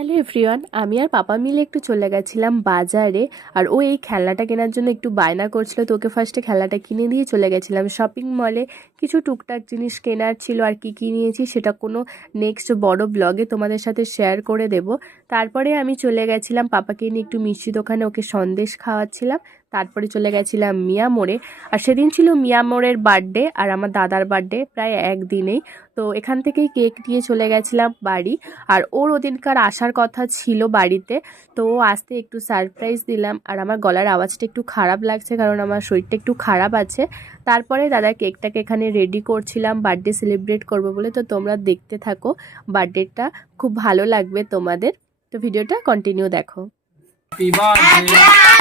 Hello everyone, আমি আর পাপা মিলে একটু চলে গেছিলাম বাজারে। আর ও এই খেলনাটা কেনার জন্য একটু বায়না করছিল, তো ওকে ফার্স্টে খেলনাটা কিনে দিয়ে চলে গেছিলাম শপিং মলে। কিছু টুকটাক জিনিস কেনার ছিল, আর কি নিয়েছি সেটা কোনো নেক্সট বড় ব্লগে তোমাদের সাথে শেয়ার করে দেব। তারপরে আমি চলে গেছিলাম পাপাকে নিয়ে একটু মিষ্টি দোকানে, ওকে সন্দেশ খাওয়াচ্ছিলাম। তারপরে চলে গেছিলাম মিয়া মোড়ে। আর সেদিন ছিল মিয়া মোড়ের বার্থডে আর আমার দাদার বার্থডে প্রায় একদিনেই। তো এখান থেকেই কেক নিয়ে চলে গেছিলাম বাড়ি। আর ওর ওদিনকার আসার কথা ছিল বাড়িতে, তো ও আসতে একটু সারপ্রাইজ দিলাম। আর আমার গলার আওয়াজটা একটু খারাপ লাগছে কারণ আমার শরীরটা একটু খারাপ আছে। তারপরে দাদা কেকটাকে এখানে রেডি করছিলাম বার্থডে সেলিব্রেট করবো বলে। তো তোমরা দেখতে থাকো, বার্থডেটা খুব ভালো লাগবে তোমাদের। তো ভিডিওটা কন্টিনিউ দেখো। Happy birthday